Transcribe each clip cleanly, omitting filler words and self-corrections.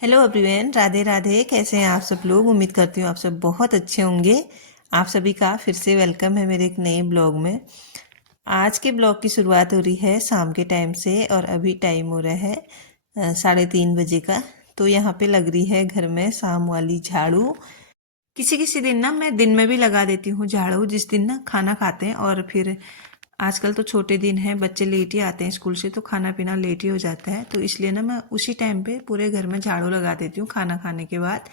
Hello everyone, Radhe Radhe. कैसे हैं आप सब लोग? उम्मीद करती हूँ आप सब बहुत अच्छे होंगे। आप सभी का फिर से वेलकम है मेरे एक नए ब्लॉग में। आज के ब्लॉग की शुरुआत हो रही है शाम के टाइम से और अभी टाइम हो रहा है 3:30 बजे का। तो यहाँ पे लग रही है घर में शाम वाली झाड़ू। किसी किसी दिन ना मैं दिन में भी लगा देती हूँ झाड़ू, जिस दिन ना खाना खाते हैं और फिर आजकल तो छोटे दिन हैं, बच्चे लेट ही आते हैं स्कूल से, तो खाना पीना लेट ही हो जाता है। तो इसलिए ना मैं उसी टाइम पे पूरे घर में झाड़ू लगा देती हूँ खाना खाने के बाद।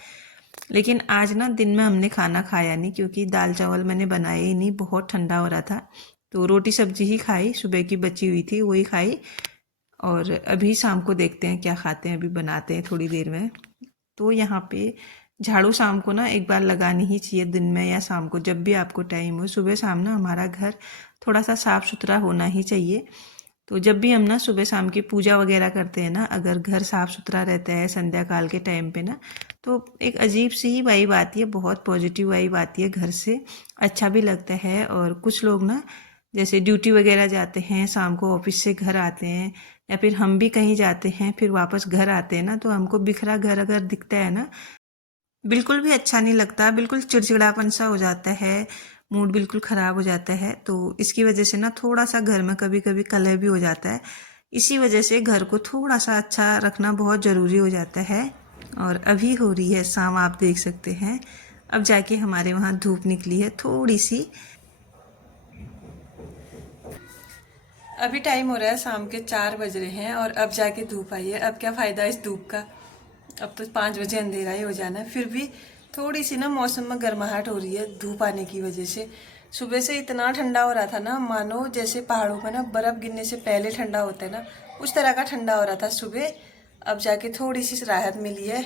लेकिन आज ना दिन में हमने खाना खाया नहीं, क्योंकि दाल चावल मैंने बनाए ही नहीं, बहुत ठंडा हो रहा था। तो रोटी सब्जी ही खाई, सुबह की बची हुई थी वही खाई। और अभी शाम को देखते हैं क्या खाते हैं, अभी बनाते हैं थोड़ी देर में। तो यहाँ पे झाड़ू शाम को ना एक बार लगानी ही चाहिए, दिन में या शाम को, जब भी आपको टाइम हो। सुबह शाम ना हमारा घर थोड़ा सा साफ सुथरा होना ही चाहिए। तो जब भी हम ना सुबह शाम की पूजा वगैरह करते हैं ना, अगर घर साफ सुथरा रहता है संध्या काल के टाइम पे ना, तो एक अजीब सी ही वाइब आती है, बहुत पॉजिटिव वाइब आती है घर से, अच्छा भी लगता है। और कुछ लोग ना जैसे ड्यूटी वगैरह जाते हैं, शाम को ऑफिस से घर आते हैं, या फिर हम भी कहीं जाते हैं फिर वापस घर आते हैं ना, तो हमको बिखरा घर अगर दिखता है ना, बिल्कुल भी अच्छा नहीं लगता, बिल्कुल चिड़चिड़ापन सा हो जाता है, मूड बिल्कुल ख़राब हो जाता है। तो इसकी वजह से ना थोड़ा सा घर में कभी कभी कलह भी हो जाता है। इसी वजह से घर को थोड़ा सा अच्छा रखना बहुत ज़रूरी हो जाता है। और अभी हो रही है शाम, आप देख सकते हैं। अब जाके हमारे वहाँ धूप निकली है थोड़ी सी। अभी टाइम हो रहा है शाम के 4 बज रहे हैं और अब जाके धूप आई है। अब क्या फ़ायदा इस धूप का, अब तो 5 बजे अंधेरा ही हो जाना है। फिर भी थोड़ी सी ना मौसम में गर्माहट हो रही है धूप आने की वजह से। सुबह से इतना ठंडा हो रहा था ना, मानो जैसे पहाड़ों में ना बर्फ़ गिरने से पहले ठंडा होता है ना, उस तरह का ठंडा हो रहा था सुबह। अब जाके थोड़ी सी राहत मिली है,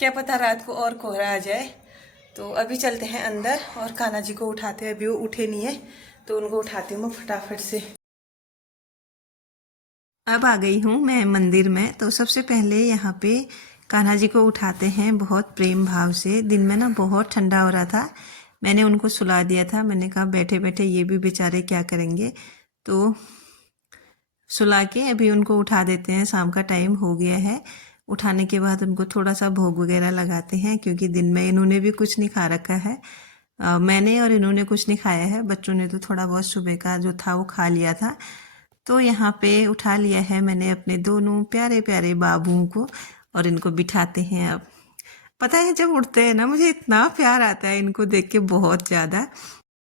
क्या पता रात को और कोहरा आ जाए। तो अभी चलते हैं अंदर और कान्हा जी को उठाते हैं। अभी वो उठे नहीं है तो उनको उठाती हूँ मैं फटाफट से। अब आ गई हूँ मैं मंदिर में। तो सबसे पहले यहाँ पे कान्हा जी को उठाते हैं बहुत प्रेम भाव से। दिन में ना बहुत ठंडा हो रहा था, मैंने उनको सुला दिया था। मैंने कहा बैठे बैठे ये भी बेचारे क्या करेंगे, तो सुला के अभी उनको उठा देते हैं। शाम का टाइम हो गया है। उठाने के बाद उनको थोड़ा सा भोग वगैरह लगाते हैं, क्योंकि दिन में इन्होंने भी कुछ नहीं खा रखा है। मैंने और इन्होंने कुछ नहीं खाया है, बच्चों ने तो थोड़ा बहुत सुबह का जो था वो खा लिया था। तो यहाँ पे उठा लिया है मैंने अपने दोनों प्यारे प्यारे बाबुओं को और इनको बिठाते हैं। अब पता है जब उठते हैं ना, मुझे इतना प्यार आता है इनको देख के, बहुत ज़्यादा।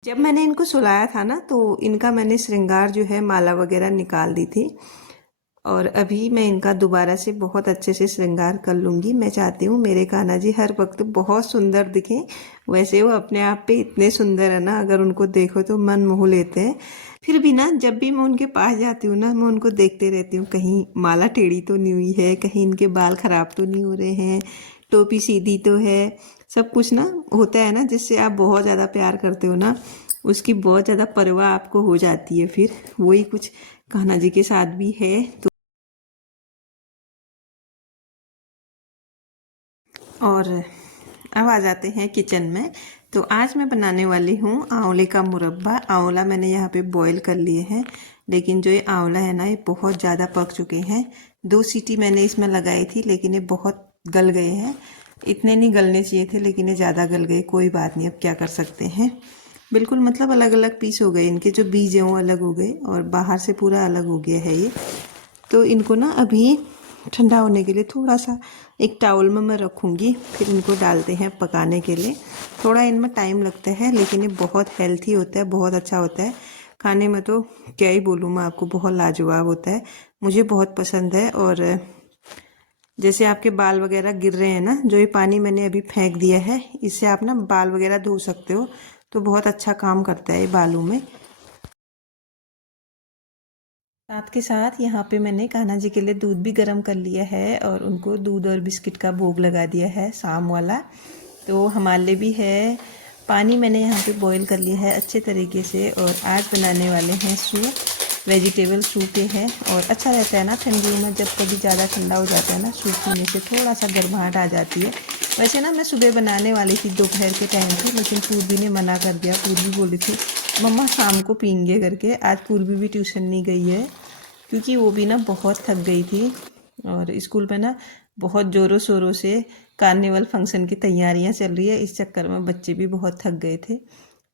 जब मैंने इनको सुलाया था ना, तो इनका मैंने श्रृंगार जो है माला वगैरह निकाल दी थी, और अभी मैं इनका दोबारा से बहुत अच्छे से श्रृंगार कर लूँगी। मैं चाहती हूँ मेरे कान्हा जी हर वक्त बहुत सुंदर दिखें। वैसे वो अपने आप पे इतने सुंदर है ना, अगर उनको देखो तो मन मोह लेते हैं। फिर भी ना जब भी मैं उनके पास जाती हूँ ना, मैं उनको देखते रहती हूँ, कहीं माला टेढ़ी तो नहीं हुई है, कहीं इनके बाल खराब तो नहीं हो रहे हैं, टोपी सीधी तो है। सब कुछ ना होता है ना, जिससे आप बहुत ज़्यादा प्यार करते हो ना, उसकी बहुत ज़्यादा परवाह आपको हो जाती है। फिर वही कुछ कान्हा जी के साथ भी है। तो और अब आ जाते हैं किचन में। तो आज मैं बनाने वाली हूँ आंवले का मुरब्बा। आंवला मैंने यहाँ पे बॉईल कर लिए हैं, लेकिन जो ये आंवला है ना, ये बहुत ज़्यादा पक चुके हैं। 2 सीटी मैंने इसमें लगाई थी, लेकिन ये बहुत गल गए हैं। इतने नहीं गलने चाहिए थे, लेकिन ये ज़्यादा गल गए। कोई बात नहीं, अब क्या कर सकते हैं। बिल्कुल मतलब अलग अलग पीस हो गए, इनके जो बीज हैं वो अलग हो गए और बाहर से पूरा अलग हो गया है ये। तो इनको ना अभी ठंडा होने के लिए थोड़ा सा एक टावल में मैं रखूँगी, फिर इनको डालते हैं पकाने के लिए। थोड़ा इनमें टाइम लगता है, लेकिन ये बहुत हेल्थी होता है, बहुत अच्छा होता है खाने में। तो क्या ही बोलूँ मैं आपको, बहुत लाजवाब होता है, मुझे बहुत पसंद है। और जैसे आपके बाल वगैरह गिर रहे हैं ना, जो ये पानी मैंने अभी फेंक दिया है, इससे आप ना बाल वगैरह धो सकते हो, तो बहुत अच्छा काम करता है ये बालों में। साथ के साथ यहाँ पे मैंने कान्हा जी के लिए दूध भी गर्म कर लिया है और उनको दूध और बिस्किट का भोग लगा दिया है शाम वाला। तो हमारे लिए भी है। पानी मैंने यहाँ पे बॉईल कर लिया है अच्छे तरीके से, और आज बनाने वाले हैं सूप, वेजिटेबल सूप ये है। और अच्छा रहता है ना ठंडियों में, जब कभी ज़्यादा ठंडा हो जाता है ना, सूप पीने से थोड़ा सा गर्माहट आ जाती है। वैसे ना मैं सुबह बनाने वाली थी दोपहर के टाइम पे, लेकिन पूर्वी ने मना कर दिया। पूर्वी बोली थी मम्मा शाम को पीएंगे करके। आज पूर्वी भी ट्यूशन नहीं गई है, क्योंकि वो भी ना बहुत थक गई थी और स्कूल में ना बहुत ज़ोरों शोरों से कार्निवल फंक्शन की तैयारियां चल रही है। इस चक्कर में बच्चे भी बहुत थक गए थे,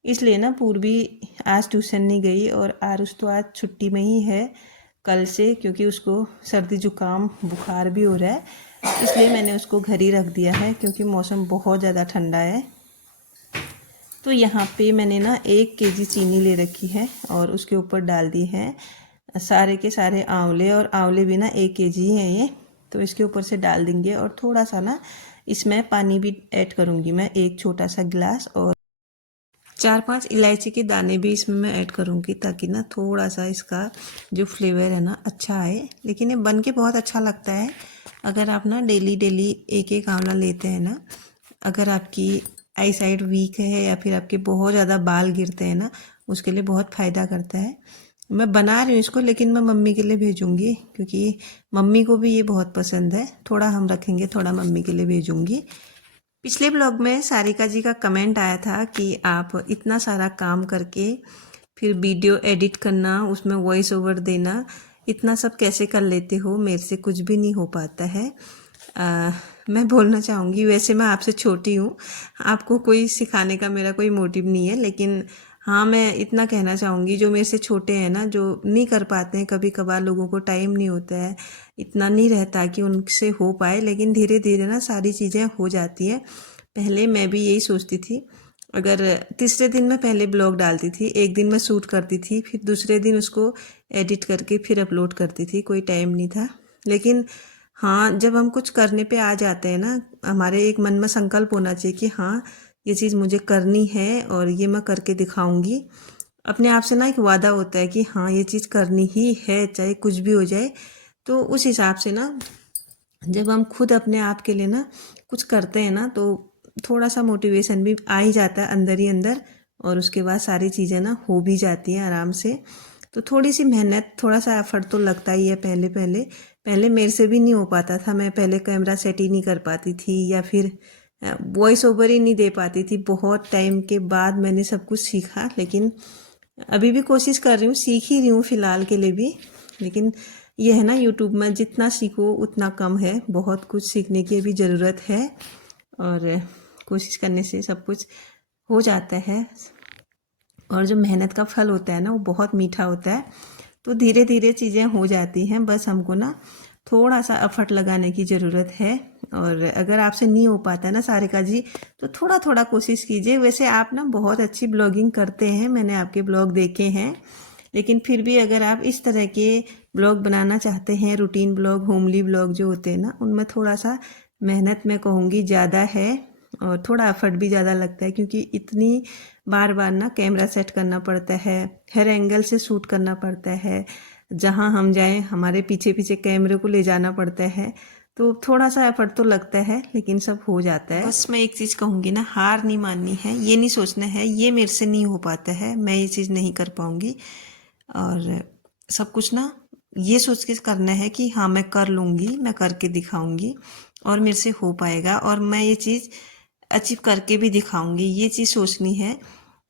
इसलिए ना पूर्वी आज ट्यूशन नहीं गई और आरुष तो आज छुट्टी में ही है कल से, क्योंकि उसको सर्दी जुकाम बुखार भी हो रहा है। इसलिए मैंने उसको घर ही रख दिया है क्योंकि मौसम बहुत ज़्यादा ठंडा है। तो यहाँ पे मैंने ना 1 केजी चीनी ले रखी है और उसके ऊपर डाल दी है सारे के सारे आंवले, और आंवले भी ना 1 केजी है ये, तो इसके ऊपर से डाल देंगे। और थोड़ा सा ना इसमें पानी भी ऐड करूँगी मैं, 1 छोटा सा गिलास, और 4-5 इलायची के दाने भी इसमें मैं ऐड करूँगी ताकि ना थोड़ा सा इसका जो फ्लेवर है ना अच्छा आए। लेकिन ये बन के बहुत अच्छा लगता है अगर आप ना डेली डेली एक एक आंवला लेते हैं ना। अगर आपकी आई साइड वीक है या फिर आपके बहुत ज़्यादा बाल गिरते हैं ना, उसके लिए बहुत फ़ायदा करता है। मैं बना रही हूँ इसको, लेकिन मैं मम्मी के लिए भेजूँगी क्योंकि मम्मी को भी ये बहुत पसंद है। थोड़ा हम रखेंगे, थोड़ा मम्मी के लिए भेजूँगी। पिछले ब्लॉग में सारिका जी का कमेंट आया था कि आप इतना सारा काम करके फिर वीडियो एडिट करना, उसमें वॉइस ओवर देना, इतना सब कैसे कर लेते हो, मेरे से कुछ भी नहीं हो पाता है। मैं बोलना चाहूँगी, वैसे मैं आपसे छोटी हूँ, आपको कोई सिखाने का मेरा कोई मोटिव नहीं है, लेकिन हाँ मैं इतना कहना चाहूँगी जो मेरे से छोटे हैं ना, जो नहीं कर पाते हैं, कभी कभार लोगों को टाइम नहीं होता है, इतना नहीं रहता कि उनसे हो पाए, लेकिन धीरे धीरे ना सारी चीज़ें हो जाती हैं। पहले मैं भी यही सोचती थी, अगर तीसरे दिन मैं पहले ब्लॉग डालती थी, एक दिन मैं शूट करती थी, फिर दूसरे दिन उसको एडिट करके फिर अपलोड करती थी, कोई टाइम नहीं था। लेकिन हाँ, जब हम कुछ करने पे आ जाते हैं ना, हमारे एक मन में संकल्प होना चाहिए कि हाँ ये चीज़ मुझे करनी है और ये मैं करके दिखाऊंगी। अपने आप से ना एक वादा होता है कि हाँ ये चीज़ करनी ही है, चाहे कुछ भी हो जाए। तो उस हिसाब से ना जब हम खुद अपने आप के लिए ना कुछ करते हैं ना, तो थोड़ा सा मोटिवेशन भी आ ही जाता है अंदर ही अंदर, और उसके बाद सारी चीज़ें ना हो भी जाती हैं आराम से। तो थोड़ी सी मेहनत, थोड़ा सा एफर्ट तो लगता ही है। पहले पहले पहले मेरे से भी नहीं हो पाता था, मैं पहले कैमरा सेट ही नहीं कर पाती थी या फिर वॉइस ओवर ही नहीं दे पाती थी। बहुत टाइम के बाद मैंने सब कुछ सीखा, लेकिन अभी भी कोशिश कर रही हूँ, सीख ही रही हूँ फ़िलहाल के लिए भी। लेकिन ये है ना, यूट्यूब में जितना सीखो उतना कम है, बहुत कुछ सीखने की भी ज़रूरत है और कोशिश करने से सब कुछ हो जाता है। और जो मेहनत का फल होता है ना, वो बहुत मीठा होता है। तो धीरे धीरे चीज़ें हो जाती हैं, बस हमको ना थोड़ा सा एफर्ट लगाने की ज़रूरत है। और अगर आपसे नहीं हो पाता है ना सारिका जी, तो थोड़ा थोड़ा कोशिश कीजिए। वैसे आप ना बहुत अच्छी ब्लॉगिंग करते हैं, मैंने आपके ब्लॉग देखे हैं, लेकिन फिर भी अगर आप इस तरह के ब्लॉग बनाना चाहते हैं, रूटीन ब्लॉग, होमली ब्लॉग जो होते हैं ना, उनमें थोड़ा सा मेहनत मैं कहूँगी ज़्यादा है और थोड़ा एफर्ट भी ज़्यादा लगता है, क्योंकि इतनी बार बार ना कैमरा सेट करना पड़ता है, हर एंगल से शूट करना पड़ता है, जहाँ हम जाएं हमारे पीछे पीछे कैमरे को ले जाना पड़ता है। तो थोड़ा सा एफर्ट तो लगता है, लेकिन सब हो जाता है। बस मैं एक चीज़ कहूँगी ना, हार नहीं माननी है, ये नहीं सोचना है ये मेरे से नहीं हो पाता है, मैं ये चीज़ नहीं कर पाऊँगी। और सब कुछ ना ये सोच के करना है कि हाँ मैं कर लूँगी, मैं करके दिखाऊँगी और मेरे से हो पाएगा और मैं ये चीज़ अचीव करके भी दिखाऊँगी, ये चीज़ सोचनी है।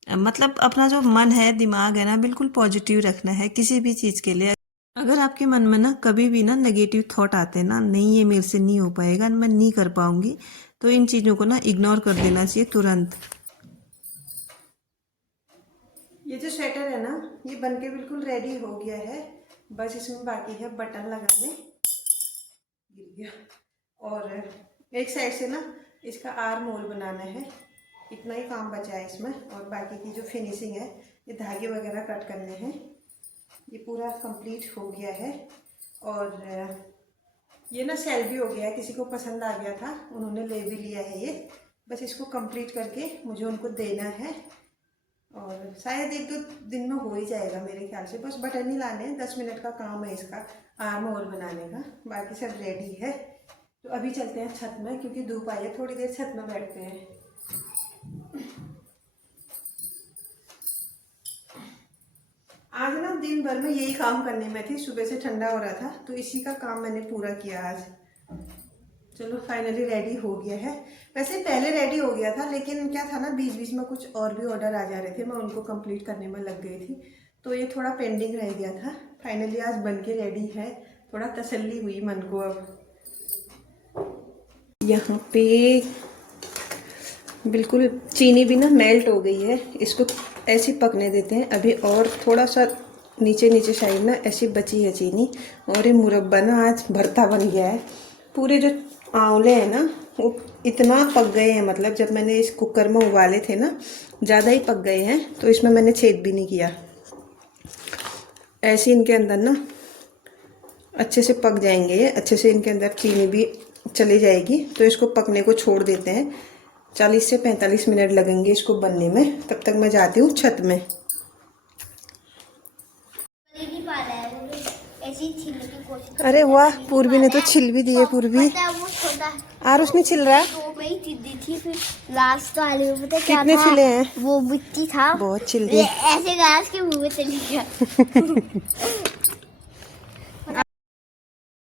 मतलब अपना जो मन है, दिमाग है ना, बिल्कुल पॉजिटिव रखना है किसी भी चीज़ के लिए। अगर आपके मन में ना कभी भी ना नेगेटिव थॉट आते हैं ना, नहीं ये मेरे से नहीं हो पाएगा, मैं नहीं कर पाऊँगी, तो इन चीज़ों को ना इग्नोर कर देना चाहिए तुरंत। ये जो स्वेटर है ना, ये बनके बिल्कुल रेडी हो गया है, बस इसमें बाकी है बटन लगाने। गिर गया। और एक साइड से ना इसका आर्म होल बनाना है, इतना ही काम बचा है इसमें। और बाकी की जो फिनिशिंग है, ये धागे वगैरह कट करने हैं, ये पूरा कंप्लीट हो गया है। और ये ना सेल भी हो गया है, किसी को पसंद आ गया था, उन्होंने ले भी लिया है ये। बस इसको कंप्लीट करके मुझे उनको देना है और शायद 1-2 दिन में हो ही जाएगा मेरे ख्याल से। बस बटन ही लाने हैं, 10 मिनट का काम है इसका आर्म होल बनाने का, बाकी सब रेडी है। तो अभी चलते हैं छत में, क्योंकि धूप आई है, थोड़ी देर छत में बैठते हैं। आज ना दिन भर में यही काम करने में थी, सुबह से ठंडा हो रहा था तो इसी का काम मैंने पूरा किया आज। चलो फाइनली रेडी हो गया है। वैसे पहले रेडी हो गया था, लेकिन क्या था ना, बीच बीच में कुछ और भी ऑर्डर आ जा रहे थे, मैं उनको कंप्लीट करने में लग गई थी, तो ये थोड़ा पेंडिंग रह गया था। फाइनली आज बन के रेडी है, थोड़ा तसल्ली हुई मन को। अब यहाँ पे बिल्कुल चीनी भी ना मेल्ट हो गई है, इसको ऐसे पकने देते हैं अभी। और थोड़ा सा नीचे नीचे साइड ना ऐसी बची है चीनी। और ये मुरब्बा ना आज भरता बन गया है। पूरे जो आंवले हैं ना वो इतना पक गए हैं, मतलब जब मैंने इस कुकर में उबाले थे ना ज़्यादा ही पक गए हैं, तो इसमें मैंने छेद भी नहीं किया। ऐसे इनके अंदर ना अच्छे से पक जाएंगे ये, अच्छे से इनके अंदर चीनी भी चली जाएगी। तो इसको पकने को छोड़ देते हैं, 40 से 45 मिनट लगेंगे इसको बनने में। तब तक मैं जाती हूँ छत में। अरे वाह, पूर्वी ने तो छिल भी दिए। पूर्वी और उसने छिल रहा है थी, फिर लास्ट वाले में पता क्या कितने था? छिले हैं? वो मिट्टी था, बहुत छिल दिए। ऐसे गैस के मुंह में चली गया।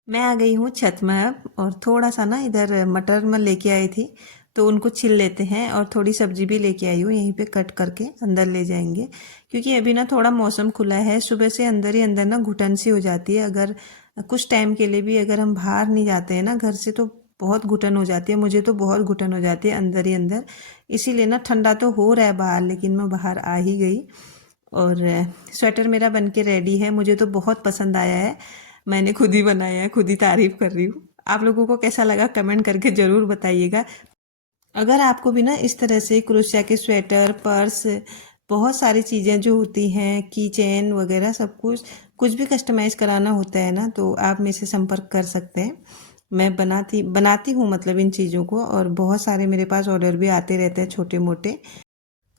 मैं आ गई हूँ छत में अब, और थोड़ा सा ना इधर मटर में लेके आई थी, तो उनको छिल लेते हैं। और थोड़ी सब्जी भी लेके आई हूँ, यहीं पे कट करके अंदर ले जाएंगे। क्योंकि अभी ना थोड़ा मौसम खुला है, सुबह से अंदर ही अंदर ना घुटन सी हो जाती है। अगर कुछ टाइम के लिए भी अगर हम बाहर नहीं जाते हैं ना घर से, तो बहुत घुटन हो जाती है। मुझे तो बहुत घुटन हो जाती है अंदर ही अंदर। इसीलिए ना ठंडा तो हो रहा है बाहर, लेकिन मैं बाहर आ ही गई। और स्वेटर मेरा बन के रेडी है, मुझे तो बहुत पसंद आया है। मैंने खुद ही बनाया है, खुद ही तारीफ कर रही हूँ। आप लोगों को कैसा लगा कमेंट करके ज़रूर बताइएगा। अगर आपको भी ना इस तरह से क्रोशिया के स्वेटर, पर्स, बहुत सारी चीज़ें जो होती हैं, की चेन वगैरह, सब कुछ भी कस्टमाइज़ कराना होता है ना, तो आप मेरे से संपर्क कर सकते हैं। मैं बनाती हूँ मतलब इन चीज़ों को। और बहुत सारे मेरे पास ऑर्डर भी आते रहते हैं छोटे मोटे।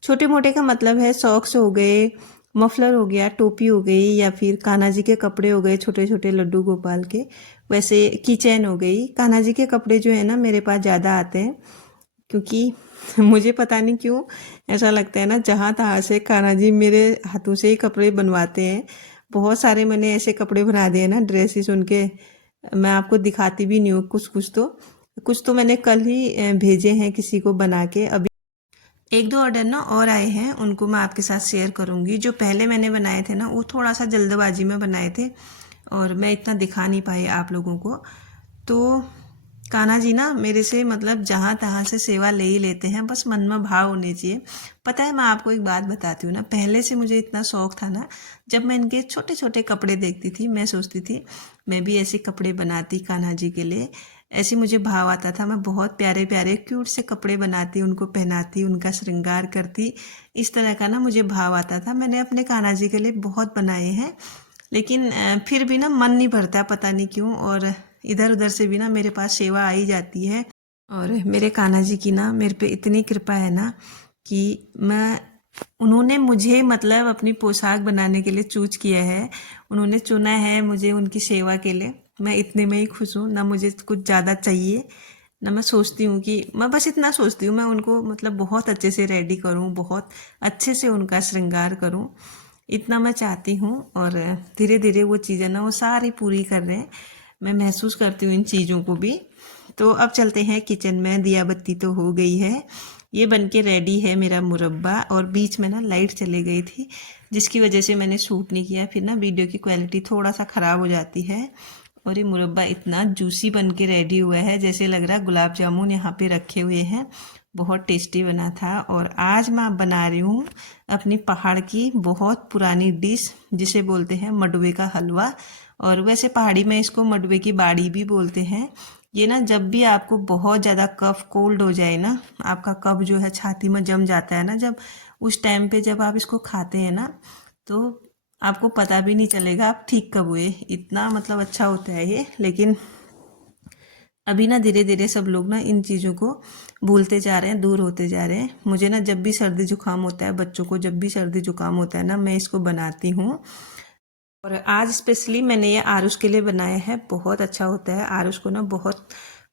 छोटे मोटे का मतलब है सॉक्स हो गए, मफलर हो गया, टोपी हो गई, या फिर कान्हा जी के कपड़े हो गए छोटे छोटे लड्डू गोपाल के। वैसे की चेन हो गई। कान्हा जी के कपड़े जो है ना मेरे पास ज़्यादा आते हैं, क्योंकि मुझे पता नहीं क्यों ऐसा लगता है ना, जहाँ तहाँ से कान्हा जी मेरे हाथों से ही कपड़े बनवाते हैं। बहुत सारे मैंने ऐसे कपड़े बना दिए ना, ड्रेसेस उनके। मैं आपको दिखाती भी नहीं हूँ। कुछ तो मैंने कल ही भेजे हैं किसी को बना के। अभी एक दो ऑर्डर ना और आए हैं, उनको मैं आपके साथ शेयर करूंगी। जो पहले मैंने बनाए थे ना वो थोड़ा सा जल्दबाजी में बनाए थे, और मैं इतना दिखा नहीं पाई आप लोगों को। तो कान्हा जी ना मेरे से मतलब जहाँ तहाँ से सेवा ले ही लेते हैं, बस मन में भाव होने चाहिए। पता है, मैं आपको एक बात बताती हूँ ना, पहले से मुझे इतना शौक था ना, जब मैं इनके छोटे छोटे कपड़े देखती थी, मैं सोचती थी मैं भी ऐसे कपड़े बनाती कान्हा जी के लिए। ऐसे मुझे भाव आता था, मैं बहुत प्यारे प्यारे क्यूट से कपड़े बनाती, उनको पहनाती, उनका श्रृंगार करती। इस तरह का ना मुझे भाव आता था। मैंने अपने कान्हा जी के लिए बहुत बनाए हैं, लेकिन फिर भी ना मन नहीं भरता, पता नहीं क्यों। और इधर उधर से भी ना मेरे पास सेवा आ ही जाती है। और मेरे कान्हा जी की ना मेरे पे इतनी कृपा है ना कि उन्होंने मुझे मतलब अपनी पोशाक बनाने के लिए चूज किया है। उन्होंने चुना है मुझे उनकी सेवा के लिए। मैं इतने में ही खुश हूँ, ना मुझे कुछ ज़्यादा चाहिए, ना मैं सोचती हूँ कि मैं बस इतना सोचती हूँ मैं उनको मतलब बहुत अच्छे से रेडी करूँ, बहुत अच्छे से उनका श्रृंगार करूँ, इतना मैं चाहती हूँ। और धीरे धीरे वो चीज़ें ना वो सारी पूरी कर रहे हैं। मैं महसूस करती हूँ इन चीज़ों को भी। तो अब चलते हैं किचन में। दिया बत्ती तो हो गई है, ये बन के रेडी है मेरा मुरब्बा। और बीच में ना लाइट चली गई थी, जिसकी वजह से मैंने शूट नहीं किया, फिर ना वीडियो की क्वालिटी थोड़ा सा ख़राब हो जाती है। और ये मुरब्बा इतना जूसी बन के रेडी हुआ है, जैसे लग रहा है गुलाब जामुन यहाँ पे रखे हुए हैं। बहुत टेस्टी बना था। और आज मैं बना रही हूँ अपनी पहाड़ की बहुत पुरानी डिश, जिसे बोलते हैं मडवे का हलवा। और वैसे पहाड़ी में इसको मडवे की बाड़ी भी बोलते हैं। ये ना जब भी आपको बहुत ज़्यादा कफ कोल्ड हो जाए ना, आपका कफ जो है छाती में जम जाता है ना, जब उस टाइम पे जब आप इसको खाते हैं ना, तो आपको पता भी नहीं चलेगा आप ठीक कब हुए। इतना मतलब अच्छा होता है ये। लेकिन अभी ना धीरे धीरे सब लोग ना इन चीज़ों को भूलते जा रहे हैं, दूर होते जा रहे हैं। मुझे ना जब भी सर्दी जुकाम होता है, बच्चों को जब भी सर्दी जुकाम होता है ना, मैं इसको बनाती हूँ। और आज स्पेशली मैंने ये आरुष के लिए बनाया है। बहुत अच्छा होता है। आरुष को ना बहुत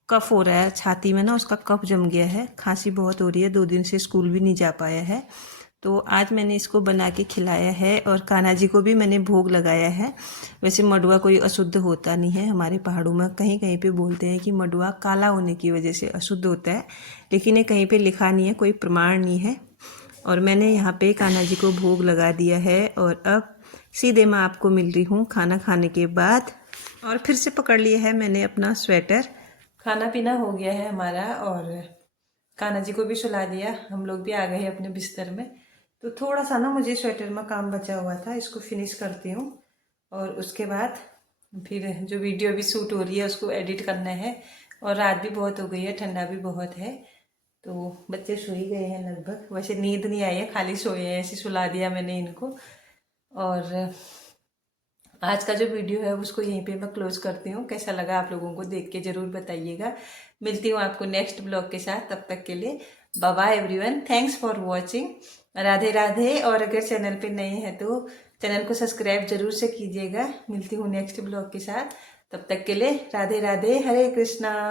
कफ हो रहा है छाती में ना, उसका कफ जम गया है, खांसी बहुत हो रही है, 2 दिन से स्कूल भी नहीं जा पाया है। तो आज मैंने इसको बना के खिलाया है। और कान्हा जी को भी मैंने भोग लगाया है। वैसे मडुआ कोई अशुद्ध होता नहीं है, हमारे पहाड़ों में कहीं कहीं पे बोलते हैं कि मडुआ काला होने की वजह से अशुद्ध होता है, लेकिन ये कहीं पे लिखा नहीं है, कोई प्रमाण नहीं है। और मैंने यहाँ पे कान्हा जी को भोग लगा दिया है। और अब सीधे मैं आपको मिल रही हूँ खाना खाने के बाद। और फिर से पकड़ लिया है मैंने अपना स्वेटर। खाना पीना हो गया है हमारा और कान्हा जी को भी सुला दिया, हम लोग भी आ गए हैं अपने बिस्तर में। तो थोड़ा सा ना मुझे स्वेटर में काम बचा हुआ था, इसको फिनिश करती हूँ और उसके बाद फिर जो वीडियो अभी शूट हो रही है उसको एडिट करना है। और रात भी बहुत हो गई है, ठंडा भी बहुत है, तो बच्चे सो ही गए हैं लगभग। वैसे नींद नहीं आई है, खाली सोए हैं, ऐसे सुला दिया मैंने इनको। और आज का जो वीडियो है उसको यहीं पे मैं क्लोज करती हूँ। कैसा लगा आप लोगों को देख के ज़रूर बताइएगा। मिलती हूँ आपको नेक्स्ट ब्लॉग के साथ, तब तक के लिए bye bye everyone, thanks for watching, Radhe Radhe. और अगर चैनल पे नए हैं तो चैनल को सब्सक्राइब जरूर से कीजिएगा। मिलती हूँ नेक्स्ट ब्लॉग के साथ, तब तक के लिए राधे राधे, हरे कृष्णा।